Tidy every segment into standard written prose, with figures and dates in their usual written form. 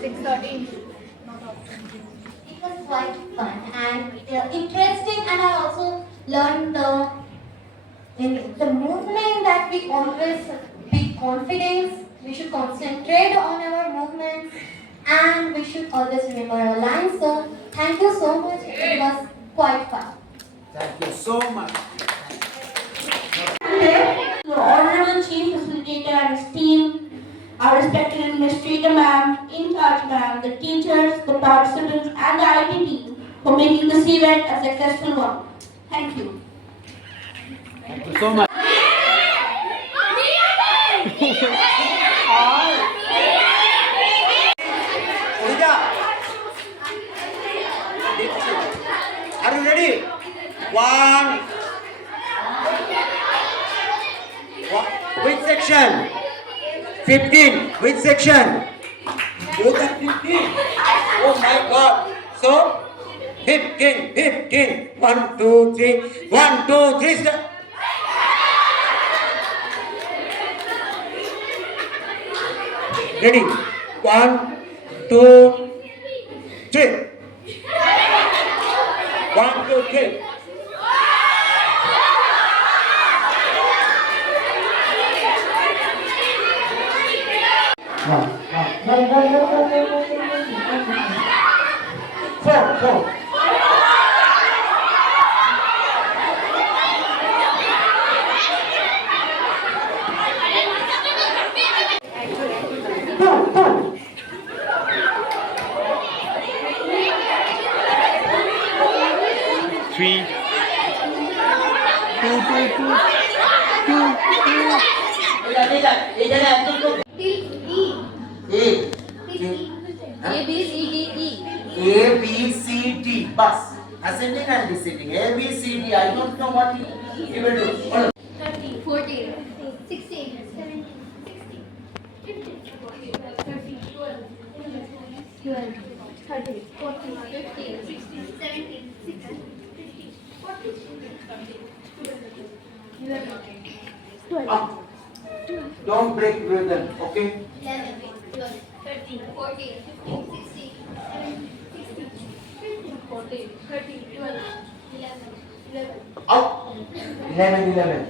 6:13. It was quite fun and interesting, and I also learned in the movement that we always be confident. We should concentrate on our movements, and we should always remember our lines. So thank you so much. It was quite fun. Thank you so much. The Honorable Chief Facilitator and his team, our respected Administrator Ma'am, in-charge Ma'am, the teachers, the participants and the IT team for making this event a successful one. Thank you. Thank you so much. Are you ready? One. Which section? 15. Which section? More than 15. Oh my God. So 15. 1, 2, 3. 1, 2, 3. Start. Ready? 1, 2, 3. 1, 2, 3. Four. Three, two. A. A, B, C, D, E. A, B, C, D. Bus. Ascending and descending. A, B, C, D. I don't know what you will do. Follow. 13, 14, 16, 17, 16, 15, 13, 12, 13, 14, 15, 16, 17, 16, 15, 14, 11, 12, Up. Don't break rhythm. Okay. 11, 12, 13, 14, 15, 16, 17, 16, 15, 14, 13, 12, 11. Up. 11.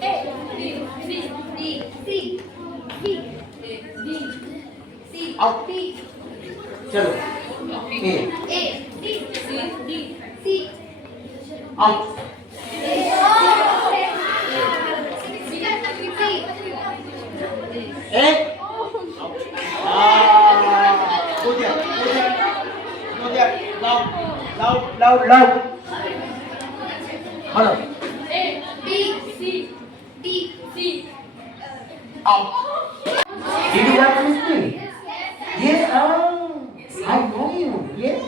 A, B, C, D, C, B, D, C, Up. D, Chalo. A. A, B, C, D, C, Up. A. Go there. Loud. Hello. A, B, C, D, C. Up. Did you watch this thing? Yes. Oh, I know you. Yes.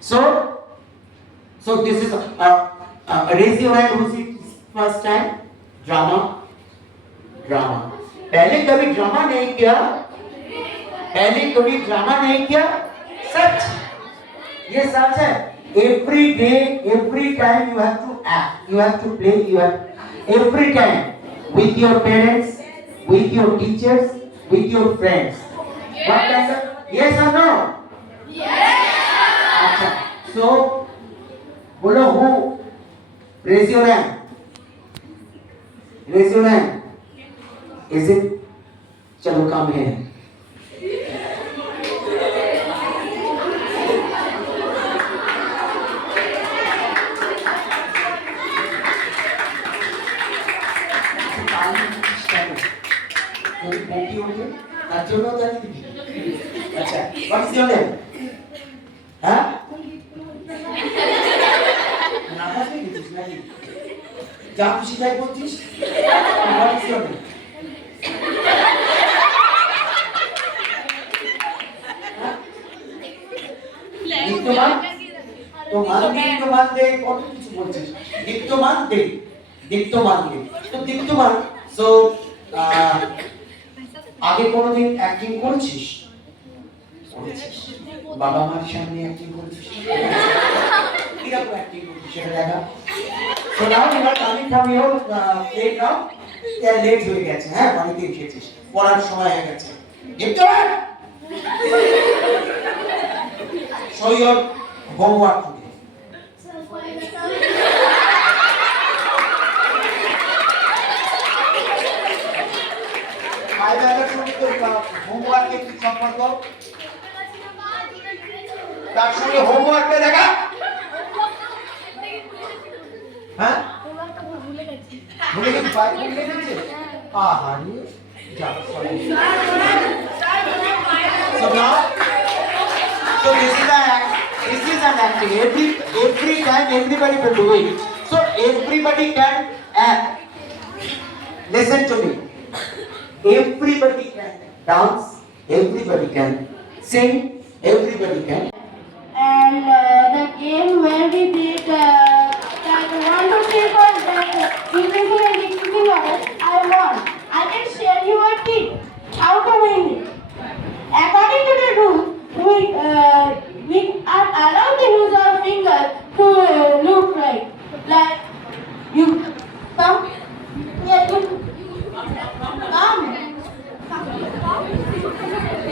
So this is raise your hand. Who's it first time? Drama. पहले कभी drama नहीं किया सच ये सच है every day every time you have to act you have to play you have every time with your parents with your teachers with your friends what kind of yes or no अच्छा so बोलो who raise your hand is it चलो काम है अच्छा what is your name हाँ नापास नहीं किस नहीं जा खुशी जाए बोलतीस what is your name দীপ্তমান দে কত কিছু বলছিস দীপ্তমান দে তো দীপ্তমান সো আগে কোনোদিন অ্যাক্টিং করেছিস বাবা মার সামনে অ্যাক্টিং করেছিস কিরকম অ্যাক্টিং করছিস সেটা দেখা so now you are coming from your playground late হয়ে গেছে, হ্যাঁ বাড়িতে এসেছিস, পড়ার সময় হয়ে গেছে। দেখতে পার show your homework today. Five August হোমওয়ার্কে কি সম্পর্ক? তার সঙ্গে হোমওয়ার্কে দেখা, হ্যাঁ ভুলে গেছি, ফাইভ ভুলে গেছে। আহারে যা sorry. So now, so this is an acting. Every time everybody will do it. So everybody can act. Listen to me. Everybody can dance. Everybody can sing. Everybody can. And the game where we did like 1, 2, 3, 4, like increasing and decreasing order, I won. I can share you a tip how to win it. According to the rule, we are allowed to use our finger to look like you come here, you come.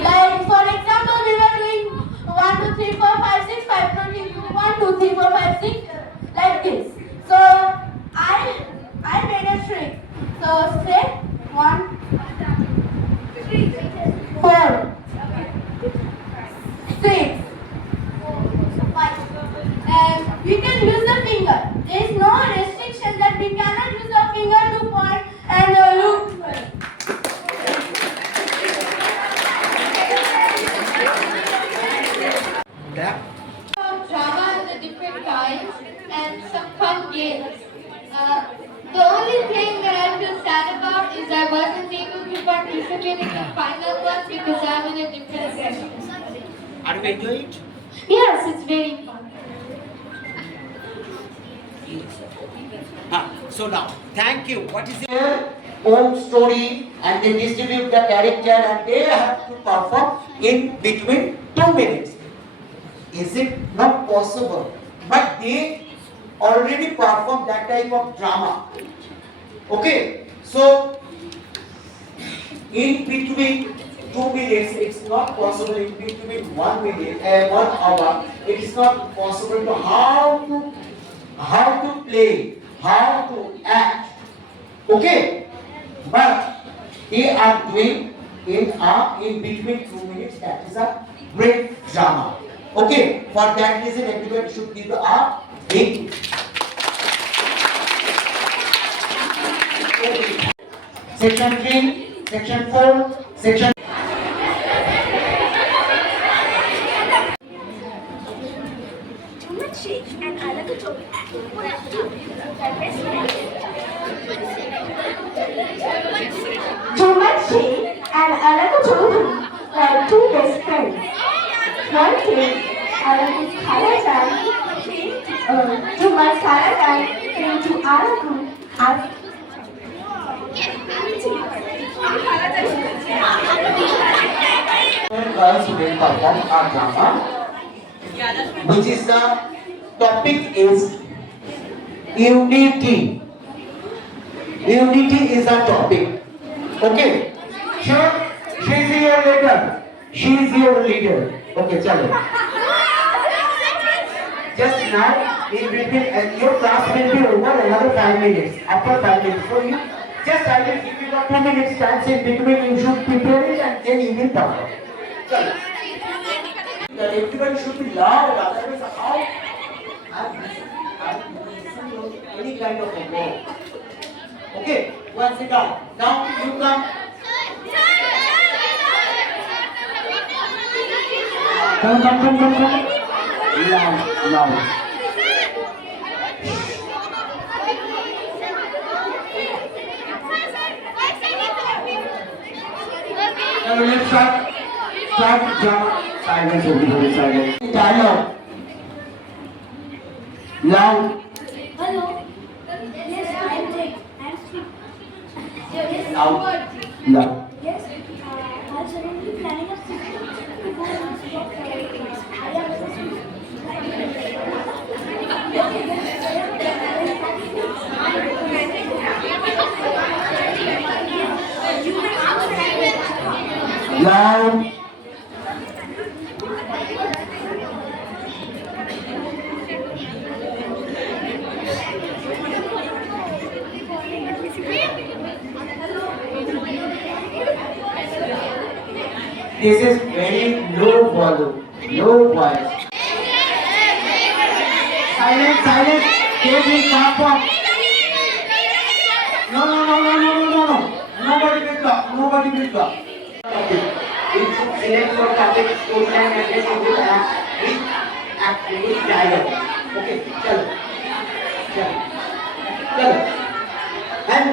Like for example, we were doing 1, 2, 3, 4, 5, 6, 5, 1, 2, 3, 4, 5, 6, like this. So I made a trick. So say 1, 4, 6, 5, and we can use the finger. There is no restriction that we cannot use our finger to point and look. Drama has a different kinds and some fun games. The only thing that I feel sad about is I wasn't able to participate in the final one because I'm in a different session. Are you enjoying it? Yes, it's very fun. So now, thank you. What is their own story, and they distribute the character, and they have to perform in between 2 minutes. Is it not possible? But they already perform that type of drama. Okay, so in between 2 minutes, it's not possible. In between 1 minute and 1 hour, it is not possible to how to play, how to act. Okay, but they are doing in between 2 minutes. That is a great drama. Okay, for that reason, everybody should give a big. Section 3, section 4, section. Jumat Sheikh and Alaka Chaudhary were two best friends. One day, Alaka's Khalajan Jumat's Khalajan came to Alaku as Girls will perform a drama, which is the topic is unity. Unity is a topic. Okay, sure. She is your leader. She is your leader. Okay, chalo. Just now, in between, your class will be over another 5 minutes. After 5 minutes, so you just I will give you the 2 minutes time in between. You should prepare it and then you will perform. Chalo. That everybody should be loud. Otherwise, how? I'm listening to any kind of a word. Okay, go and sit down. Now you come. Come. Loud. Now let's start drama. Silence, everybody, silence. Dialogue. Loud. Hello. Yes, I'm Jake. I'm Sweet. Yes, Loud. Loud. Yes, I'm currently planning a trip to go on a spot characters. I am Loud. This is very low volume, low voice. Silence, silence. David, calm down. No. Nobody will talk. Nobody will talk. You should select your topic, storyline, and then you will act with dialogue. Okay, chalo. And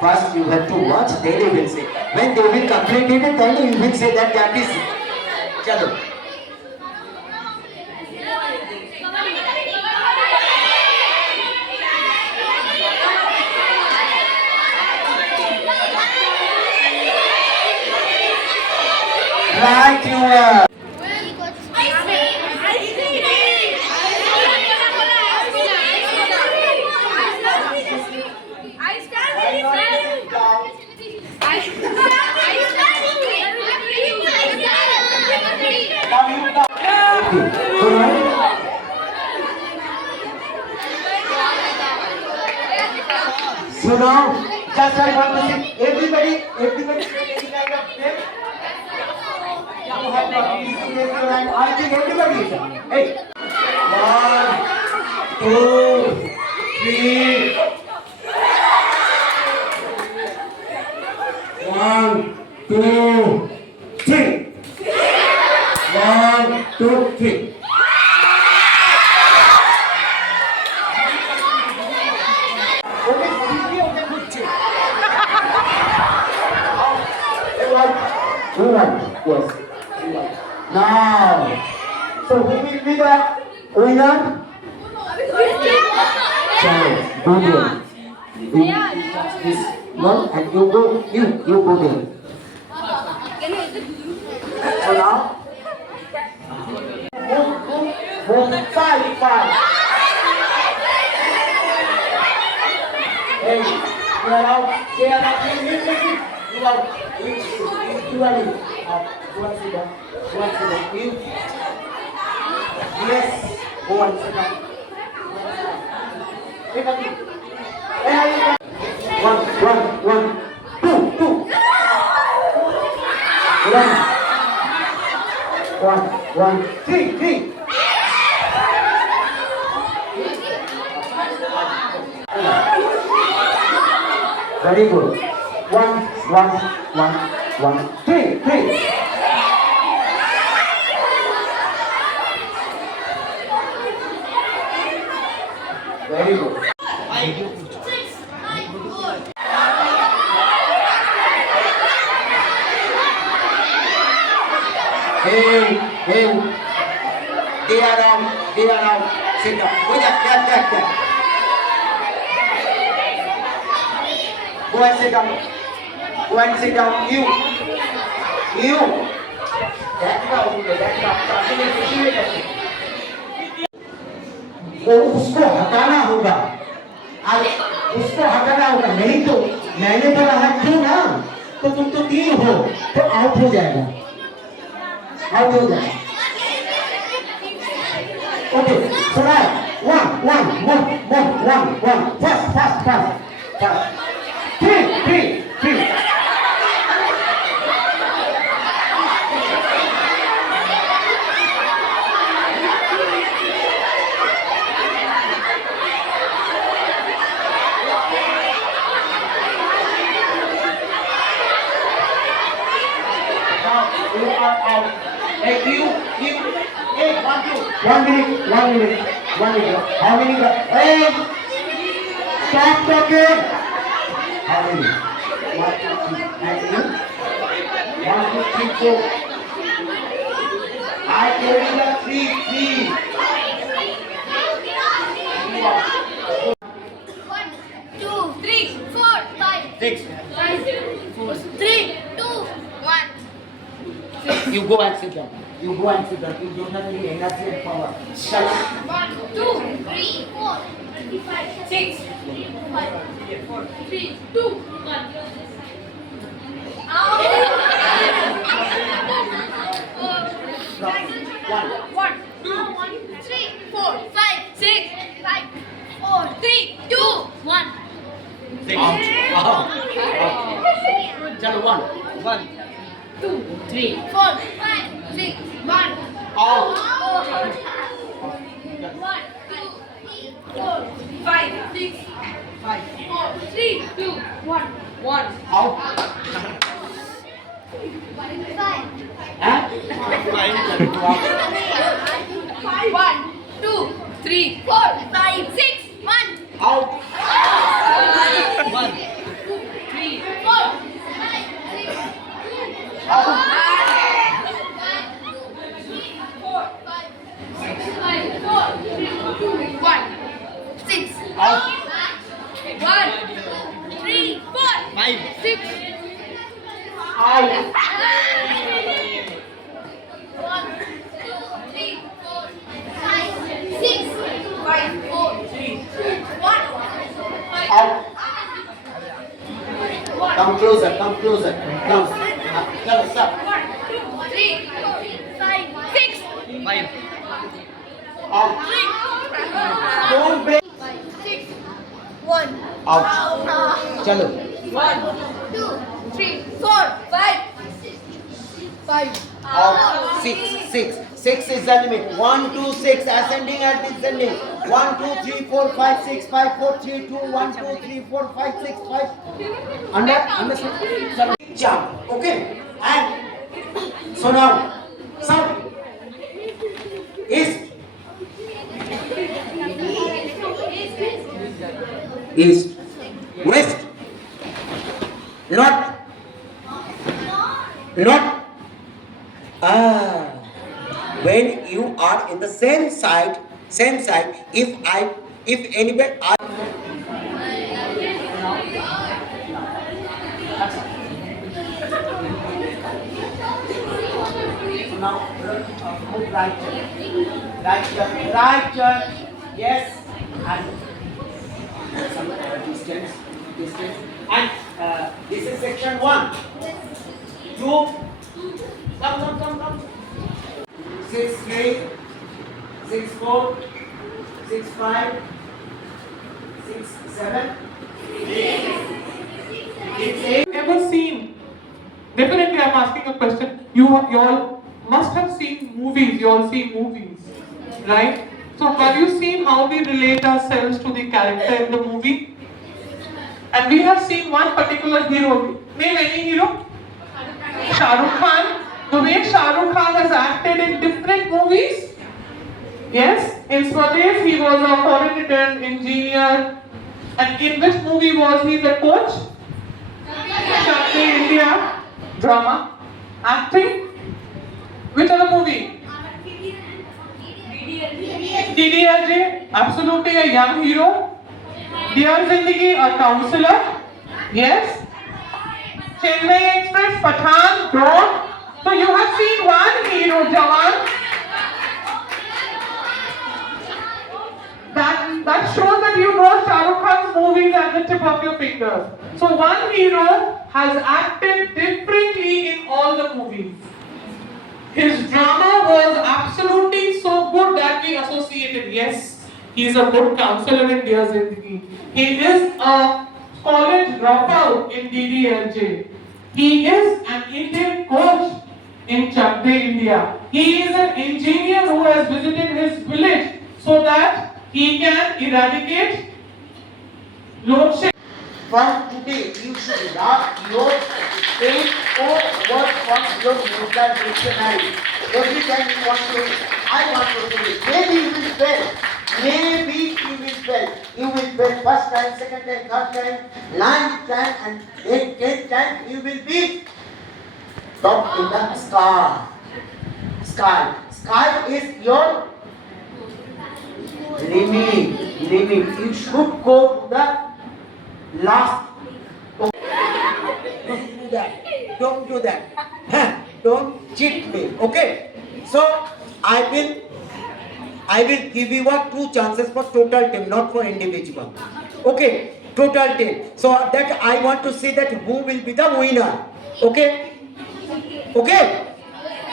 first you have to watch, then you will say. When they will complete it, then you will say that is. Chalo. Right, you are. So now, just I want to say, everybody, any kind of name? You have not easy name, and I think everybody is. Hey, 1, 2, 3. 1, 2, 3. 1, 2, 3. Yes. Now, so who will be the winner? So, go there. You touch this one and you go there. So now, move, 5. Hey, you are out. They are out. You are out. You are in. Go and sit down. You. Yes. Go and sit down. Hey, buddy. Hey, how you doing? 1, 2. One, 3. Very good. 1, 3. Very good. Hey. They are out. Sit down. Go there. Go and sit down. You. वो उसको हटाना होगा नहीं तो मैंने तो हाथ दी ना तो तुम तो 3 हो तो आउट हो जाएगा ओके सुना 1 fast 3 You are out. Hey, you. Hey, 1 minute. How many? Hey, stop talking. How many? 1, 2, 3. And you? 1, 2, 3, 4. I told you the 3. You go and sit down. You go and sit down. You don't have any energy and power. Shut up. 1, 2, 3, 4, 5, 6, 5, 4, 3, 2, 1. One. 1, 2, 3, 4, 5, 6, 5, 4, 3, 2, 1. Out. Chalo, 1. 2, 3, 4, 5, 6, 1. Out. 1, 2, 3, 4, 5, 6, 5, 4, 3, 2, 1. 1. Out. 5. Huh? 1, 2, 3, 4, 5, 6, 1. Out. 1, 2, 3, 4, 5, 6, 2, Out. 6. Out. 1, 3, 4, 5, 6. Out. 1, 2, 3, 4, 5, 6, 5, 4, 3, 2, 1. Out. Come closer. Come closer. Come. Chalo, stop. 1, 2, 3, 4, 5, 6. Out. Don't break. 6, 1. Out. Chalo. 1, 2, 3, 4, 5, 5. Out. 6. 6 is the limit. 1, 2, 6. Ascending and descending. 1, 2, 3, 4, 5, 6, 5, 4, 3, 2, 1, 2, 3, 4, 5, 6, 5. Understand? Chalo. Jump. Okay. And so now, south, east, west, north. When you are in the same side, if anybody, now move right turn, yes, and some distance, and this is section 1. 2, come. 6, 3, 6, 4, 6, 5, 6, 7, 6, 8. Ever seen? Definitely, I'm asking a question. You all must have seen movies. You all see movies, right? So, have you seen how we relate ourselves to the character in the movie? And we have seen one particular hero. Name any hero? Shah Rukh Khan. The way Shah Rukh Khan has acted in different movies. Yes, in Swades he was a foreign returned engineer. And in which movie was he the coach? Chak De India. Drama. Acting. Which other movie? DDLJ. Absolutely a young hero. Dear Zindagi, a counselor. Yes. Chennai Express, Pathan, Drone. So you have seen one hero, Jawan. That shows that you know Shah Rukh Khan's movies at the tip of your fingers. So one hero has acted differently in all the movies. His drama was absolutely so good that we associated. Yes, he is a good counselor in Dear Zindagi. He is a college dropout in DDLJ. He is an Indian coach in Chak De India. He is an engineer who has visited his village so that he can eradicate load shedding. From today, you should write your 8 words from your mental dictionary. Every time you want to, I want to do it. Maybe you will fail. You will fail first time, second time, third time, 9th time, and 10th time. You will be top in the sky. Sky is your limit. You should go to the last. Don't do that. Don't do that. don't cheat me. Okay? So I will give you 2 chances for total team, not for individual. Okay? Total team. So that I want to see that who will be the winner. Okay? Okay?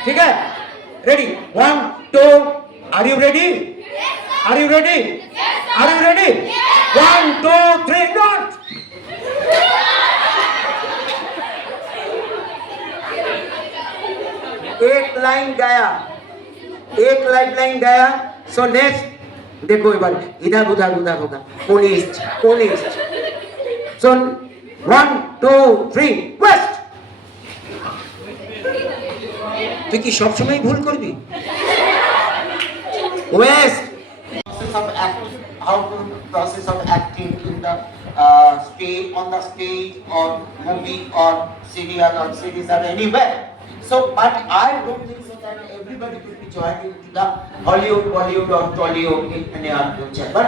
ठीक है? Ready? 1, 2. Are you ready? Are you ready? Are you ready? 1, 2, 3, not. एक line गया, एक lifeline गया. So next देखो एक बार इधर उधर उधर होगा. पुलिस. सो 1, 2, 3 वेस्ट. তুই কি সব সময় ভুল করবি? West. Process of acting in the stage, on the stage or movie or serial or series or anywhere. So, but I don't think so that everybody will be joining to the Hollywood, Bollywood or Tollywood in near future. But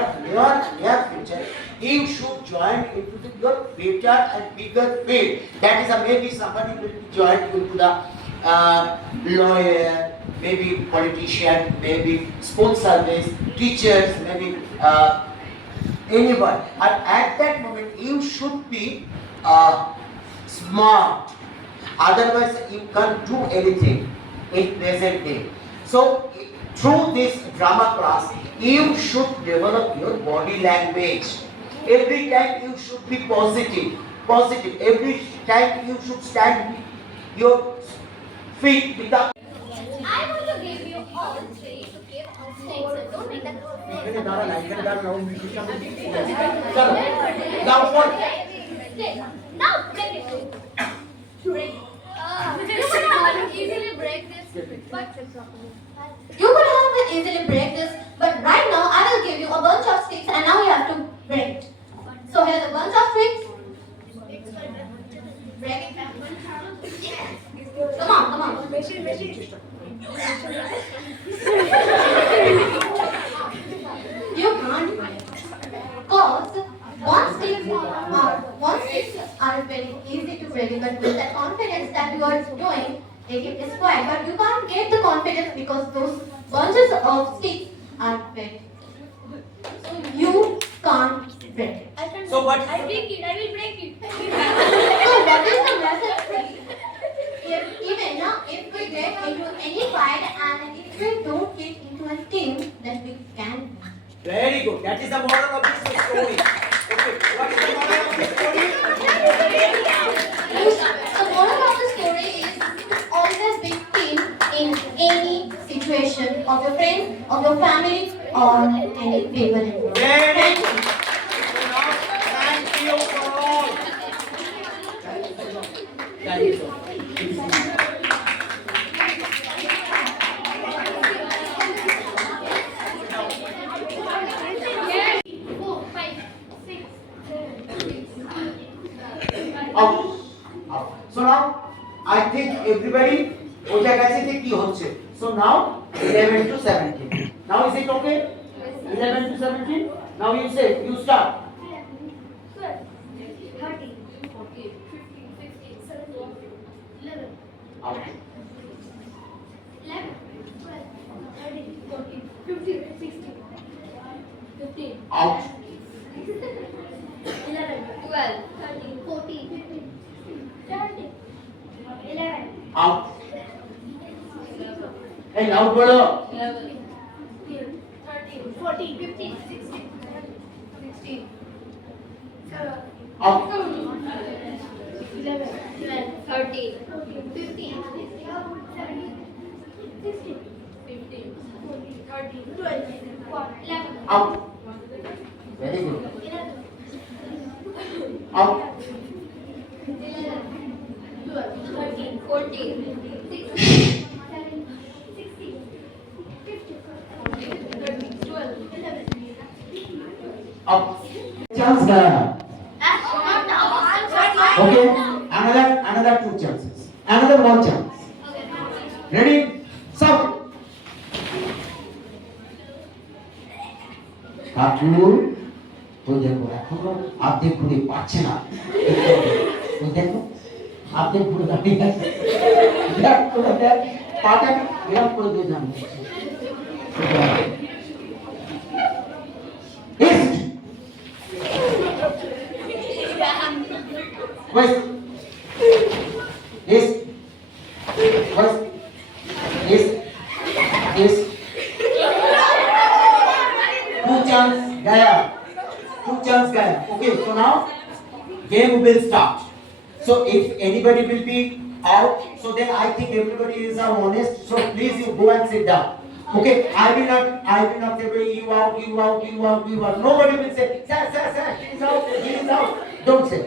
near future, you should join into your better and bigger field. That is maybe somebody will be joined into the lawyer, maybe politician, maybe school service, teachers, maybe anyone. And at that moment, you should be smart. Otherwise, you can't do anything in present day. So, through this drama class, you should develop your body language. Every time you should be positive. Every time you should stand your feet with the. I want to give you all 3 to give all 6. So don't make that Now break it. Break. You can easily break this, but You could have easily break this, but right now I will give you a bunch of sticks and now you have to break it. So here's a bunch of sticks. Break it. Come on. You can't. Cause one sticks are very easy to break, but with the confidence that you are doing, it is fine. But you can't get the confidence because those bunches of sticks are big. So you can't break it. So what? I will break it. So what is the message? If we get into any fight and if we don't get into a team, then we can. Very good. That is the moral of this story. Okay. What is the moral of this story? The moral of the story is always be team in any situation of your friends, of your family, or any people. Very good. Thank you for all. Thank you. Out. So now I think everybody বোঝা গেছে যে কি হচ্ছে. So now 11 to 17. Now is it okay? 11 to 17. Now you say you start. 12, 13, 14, 15, 16, 17, 11. Out. 11, 12, 13, 14, 15, 16, 15. Out. 11, 12, 13, 14, 15, 17, 11. Out. Hey, now bolo. 11, 13, 14, 15, 16, 16, 17, Out. 11, 12, 13, 15, 16, 15, 13, 12, 11. Out. Very good. Out. 11, 12, 13, 14, 16, 17, 16, 15, 13, 12, 11. Out. Chance gaya. Okay. Another 2 chances. Another 1 chance. Ready? Stop. কাকুর তো দেখো এখনো অর্ধেক ঘুরে পাচ্ছে না. তো দেখো অর্ধেক ঘুরে দাঁড়িয়ে আছে. বিরাট করে দেয়, পাটাকে বিরাট করে দিয়ে যান। East, West, east, West, east, east. Two chance gaya. Two chance gaya. Okay, so now game will start. So if anybody will be out, so then I think everybody is honest. So please you go and sit down. Okay, I will not say you out, you out, you out, you out. Nobody will say, sir, he is out, he is out. Don't say.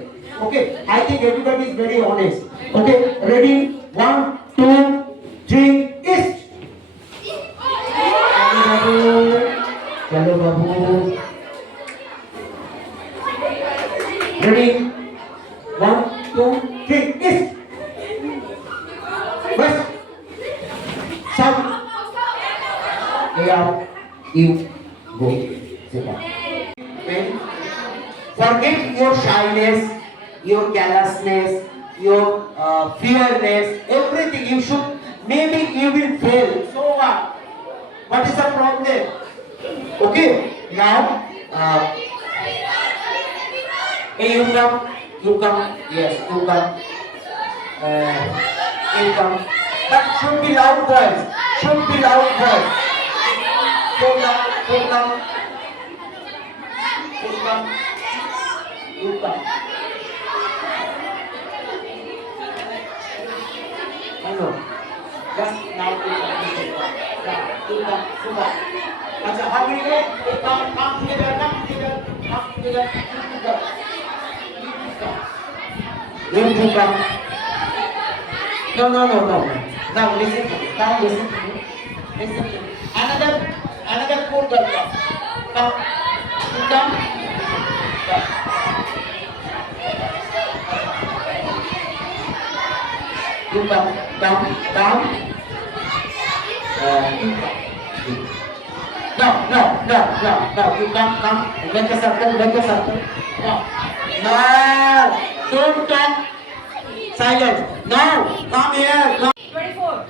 Okay, I think everybody is very honest. Okay, ready? 1, 2, 3, east. Chalo babu. Ready? 1, 2, 3, east. West. South. Out. You go. Sit down. Okay. Forget your shyness, your carelessness, your fearness, everything. You should. Maybe you will fail. So what? What is the problem? Okay. Now. Hey, you come, yes, you come, you come, but should be loud voice, should be loud voice, so come, you come, hello, just now you come, Acha, how many go? Come together, You come. No. Now listen to me. Listen to me. Another 4 girl come. You come. You come. Down. You come. No. You come. Make a circle. No. Don't talk. Silence. No. Come here. Come. 24,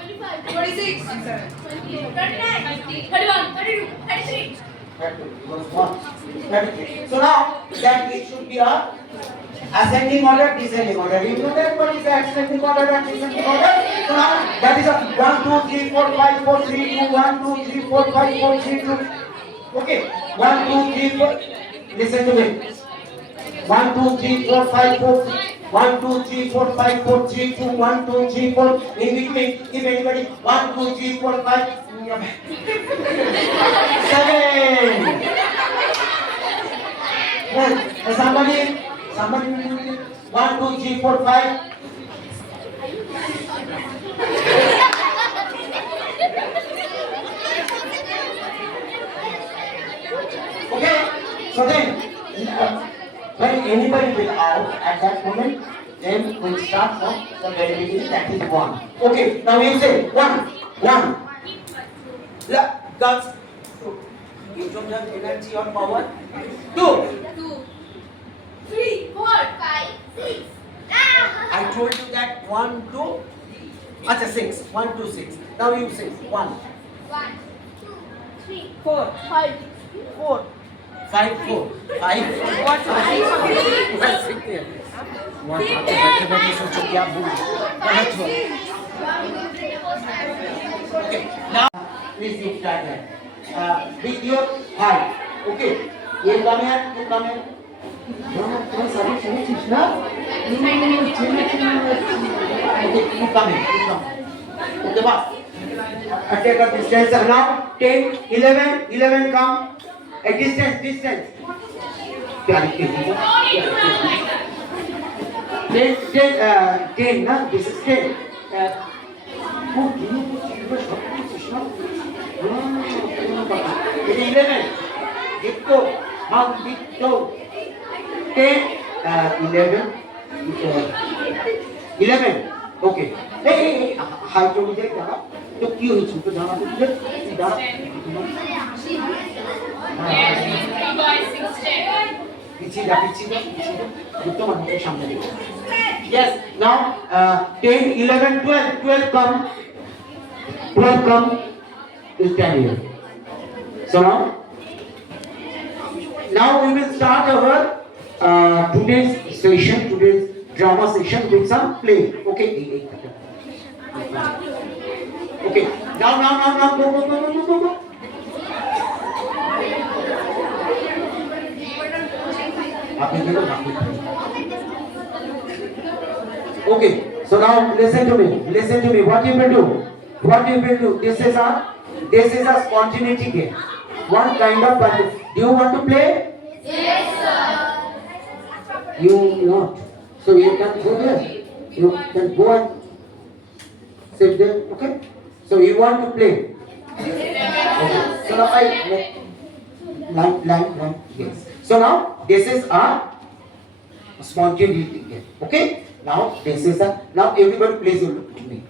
26, 29, 31, 32, 33. So now that it should be a ascending order, descending order. You know that what is the ascending order and descending order? So now that is a 1, 2, 3, 4, 5, 4, 3, 2, 1, 2, 3, 4, 5, 4, 3, 2. Okay. 1, 2, 3, 4. Listen to me. 1, 2, 3, 4, 5, 4, 1, 2, 3, 4, 5, 4, 3, 2, 1, 2, 3, 4. In between, if anybody 1, 2, 3, 4, 5, 7. Yes. Somebody 1, 2, 3, 4, 5. Okay. So then. When anybody will out at that moment, then we'll start from the very beginning, that is 1. Okay, now you say 1. Guns. You don't have energy or power. 2. 3, 4, 5, 6. I told you that 1, 2. Acha 6. 1, 2, 6. Now you say 1. 1, 2, 3, 4, 5, 4. 5, 4. 5. What? 5. सोचो क्या भूल गलत हो okay now please you start that with your heart okay you come here don't sorry Krishna okay you come okay boss take a distance now 10 11 come a distance 10 na this is 10 it is 11 Dikto 10 11 okay hey how to do that तो क्यों ही छुप जाना तो फिर दादा पीछे जा गुप्त मन के सामने Yes. Now 10, 11, 12. 12 come. 12 come. You stand here. So now we will start our today's session, today's drama session with some play. Okay. Okay. Now, go. Okay. So now listen to me. What you will do? This is a spontaneity game. One kind of fun. Do you want to play? Yes, sir. You not. So you can go there. You can go and sit there. Okay. So you want to play? Okay. So now line. Yes. So now this is a spontaneity game. Okay. Now this is a. Now everybody please look at me.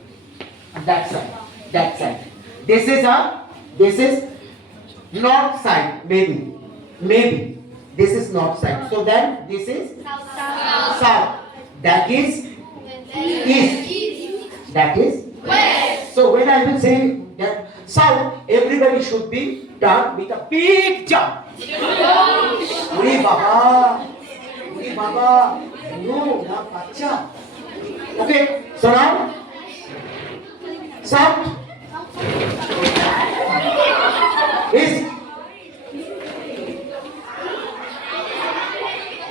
That side. This is north side. Maybe. This is north side. So then this is south. That is east. That is west. So when I will say that south, everybody should be done with a big jump. Uri Baba. No, na bacha. Okay. So now south. East.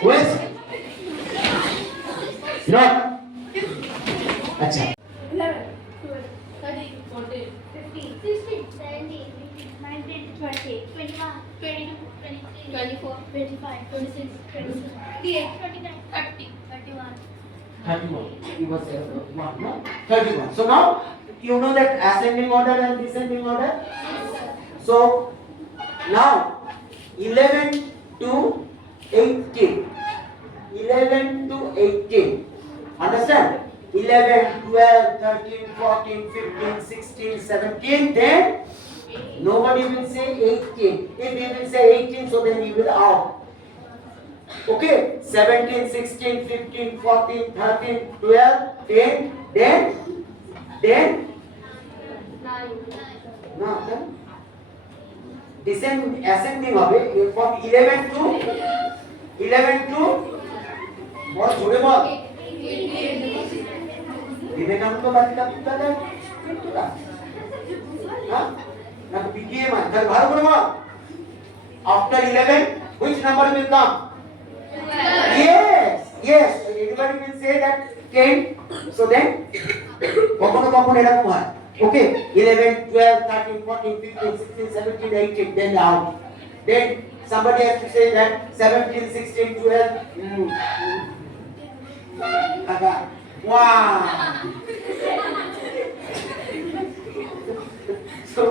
West. North. अच्छा. 11, 12, 13, 14, 15, 16, 17, 18, 19, 20, 21, 22, 23, 24, 25, 26, 27, 28, 29, 30, 31. 31. It was 1, no? 31. So now you know that ascending order and descending order. So now 11 to 18. 11 to 18. Understand? 11, 12, 13, 14, 15, 16, 17. Then nobody will say 18. If you will say 18, so then you will out. Okay, 17, 16, 15, 14, 13, 12, 10, then no, then ascending হবে from 11 to বল জোরে বল বিবেকানন্দ বালিকা বিদ্যালয় তোরা হ্যাঁ না BTM তাহলে ভালো করে বল after 11 which number will come? Yes. Everybody will say that 10. So then, কখনো এরকম হয়. Okay, 11, 12, 13, 14, 15, 16, 17, 18. Then out. Then somebody has to say that 17, 16, 12. Wow. So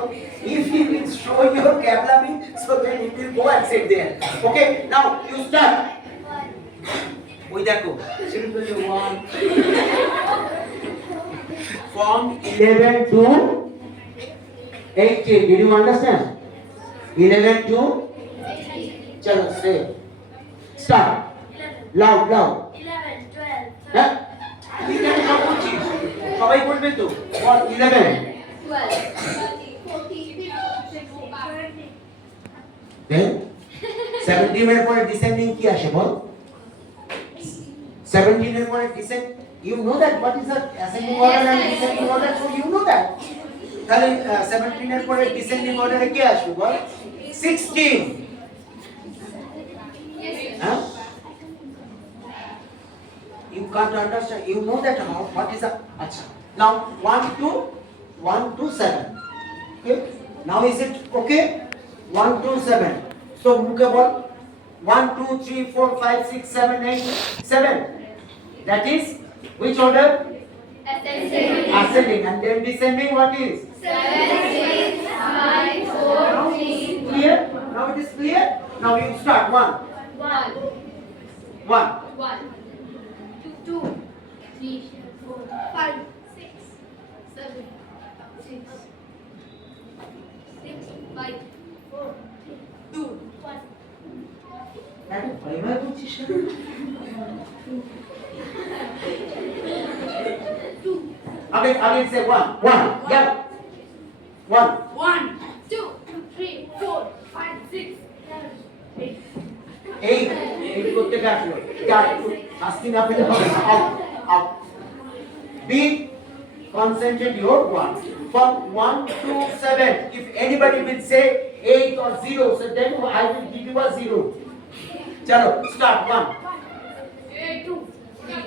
if you will show your vocabulary, so then you will go and sit there. Okay, now you start. ওই দেখো শুরু করলে 1 from 11 to 18. Did you understand? 11 to chalo say start loud 11, 12, হ্যাঁ তুই কেন সব বলছিস সবাই বলবে তো 11 12, 13, 14, 15, 16, 17. then 17 এর পরে ডিসেন্ডিং কি আসে বল 17 এর পরে descend you know that what is the ascending order and descending order, so you know that তাহলে 17 এর পরে ডিসেন্ডিং অর্ডারে কি আসবে বল 16 huh? You can't understand, you know that how what is the acha now 1 to 7 okay now is it okay 1 to 7 so mukhe bol 1 2 3 4 5 6 7 8 7 that is which order ascending and then descending what is 7, 6, 5, 4, 3, clear now it is clear now you start 1 1, 2, 3, 4, 5, 6, 7, 5, 4, 2, 1. আরে ভয় ভয় করছিস না Again say one. Yeah. One. 1, 2, 3, 4, 5, 6, 7, 8. Eight করতে কাটলো। Asking up in the out. Be concentrate your one. From 1 to 7. If anybody will say 8 or 0, so then I will give you a 0. Chalo, start 1. 2, 3,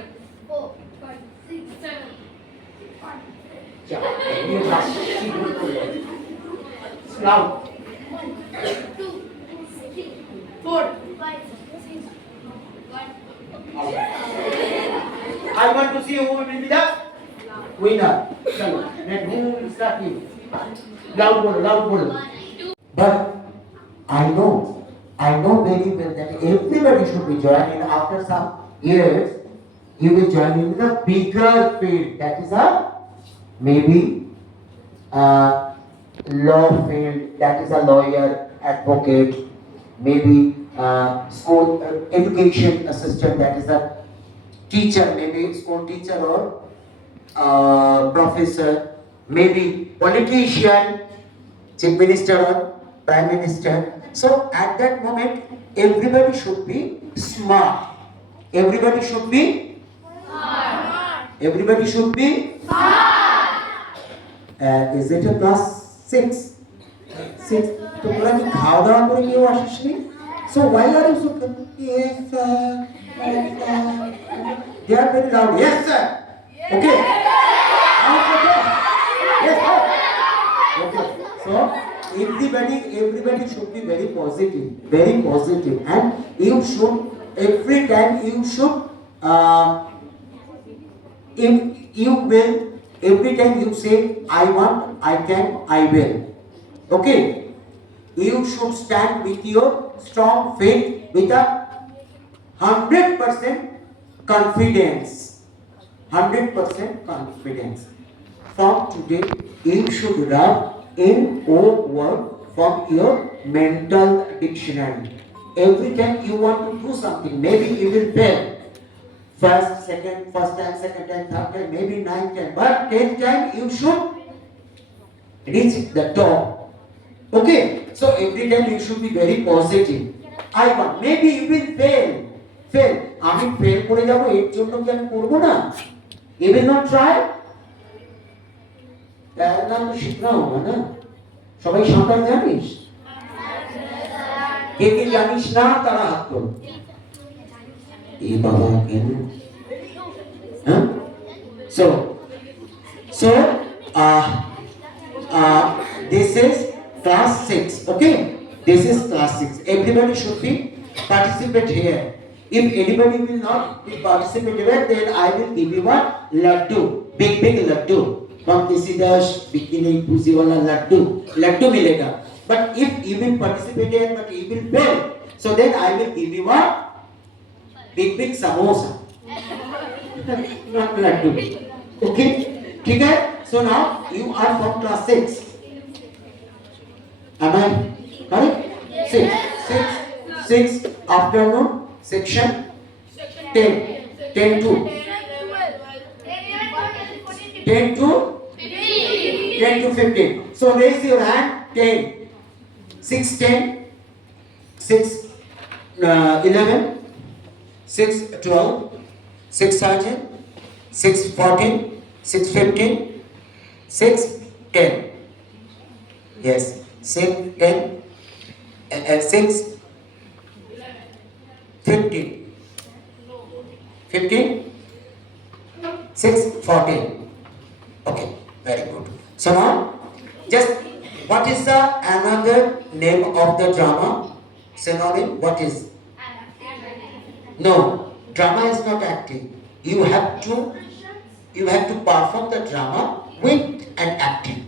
4, 5, 6, 7. Chalo, you must loud. 2, 3, 4. 5, 6, 1. I want to see who will be the winner. Chalo, then who will start you? Loud bolo. But I know very well that everybody should be joining. After some years, you will join in the bigger field. That is maybe law field. That is a lawyer, advocate. Maybe school education assistant. That is a teacher. Maybe school teacher or professor. Maybe politician, chief minister or prime minister. So at that moment, everybody should be smart. Everybody should be is it a class 6? তো তোরা কি খাওয়া দাওয়া করে কেউ আসিসনি? So why are you so yes sir? They are very loud. Yes sir. Okay. Yes sir. Okay. So everybody should be very positive, and you should every time you should if you will every time you say I want, I can, I will. Okay, you should stand with your strong faith with a 100% confidence. 100% confidence. From today, you should rub in O word from your mental dictionary. Every time you want to do something, maybe you will fail. First time, second time, third time, maybe 9th time, but 10th time you should reach the top. Okay, so every time you should be very positive. I want, maybe you will fail. আমি fail করে যাব এর জন্য কি আমি করব না? You will not try? তার নাম শিখনাও না। সবাই সাঁতার জানিস? কে কে জানিস না তারা হাত তোল। এই বাবা কেন? হ্যাঁ? So this is class 6. Okay, this is class 6. Everybody should be participate here. If anybody will not be participate here, then I will give you a laddu, big laddu. From Kisidash bikini pusi wala laddu milega. But if you will participate here but you will fail, so then I will give you a big samosa. Not laddu. Okay, ठीक है? So now you are from class 6. Am I correct? 6 afternoon section 10 to 15. So raise your hand. 10, 6, 10, 6, 11, 6, 12, 6, 13, 6, 14, 6, 15, 6, 10. Yes, 6, 10, 6, 15, 6, 14. Okay, very good. So now, just what is the another name of the drama? Synonym, what is? No, drama is not acting. You have to perform the drama with an acting.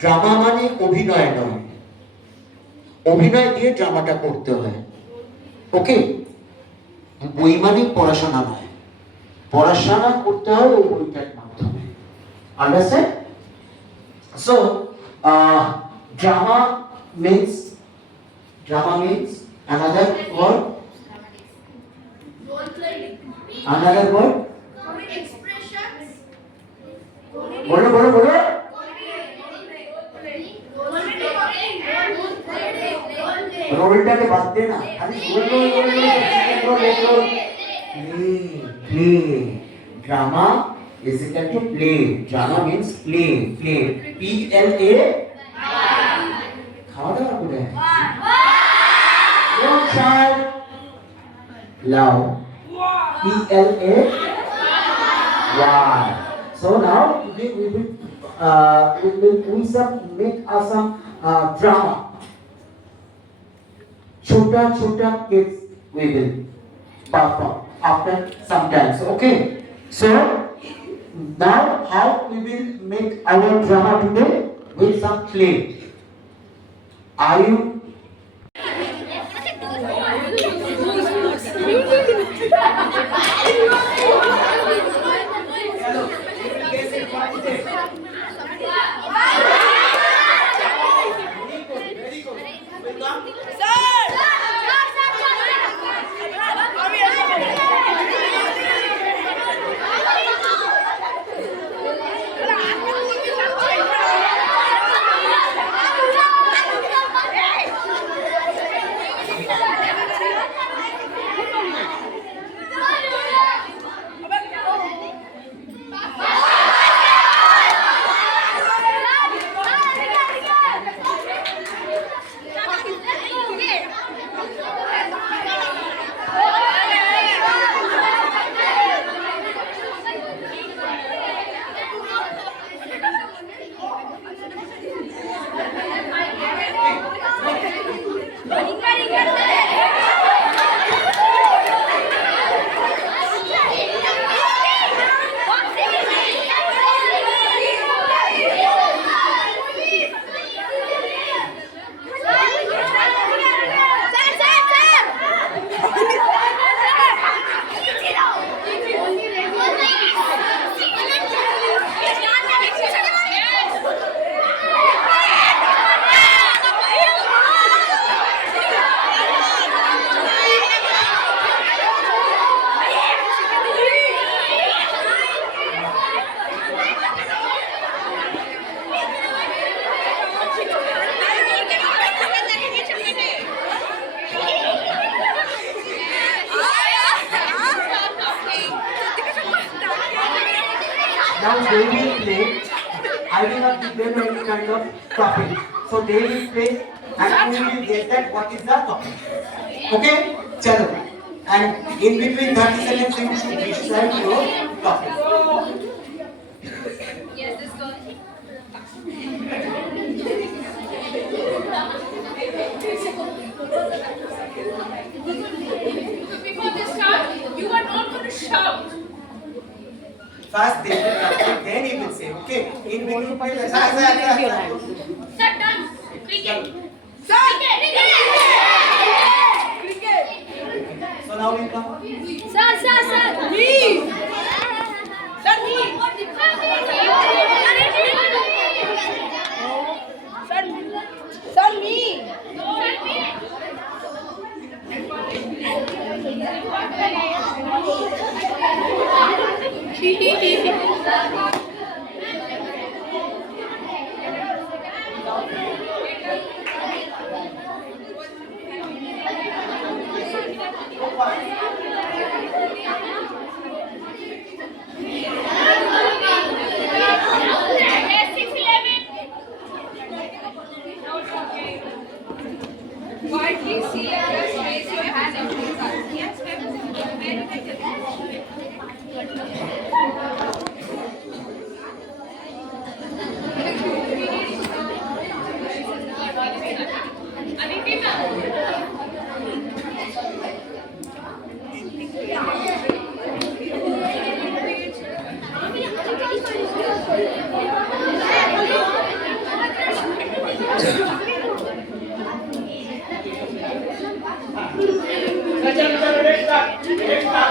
Drama মানে অভিনয় নয়, অভিনয় দিয়ে ড্রামাটা করতে হয়। ওকে, বই মানে পড়াশোনা নয়, পড়াশোনা করতে হয় ওই বইটার মাধ্যমে। Understand? So drama means another word. Role playing. Another word? Expressions. बोलो बोलो बोलो। रोलटा के बाद देना खाली role play drama is equal to play. Drama means play. PLA खाओ ना कुछ don't shout loud. PLA Y. So now we will make some drama. Chota kids we will perform after some time. So, okay. So now how we will make our drama today with some play. Are you? Now they will play. I will not give them any kind of topic. So they will play and you will get that what is the topic. Okay? Chalo. And in between 30 seconds you should describe your topic. Yes, this goes. Before they start, you are not going to shout. First they will topic, then he will say, okay? In between play. Sir, done. Cricket. Sir, cricket. So now we come. Sir. Me. Sir, me. Sir, me. Quietly see others, raise your hand and please ask. Yes, ma'am. Very Next start.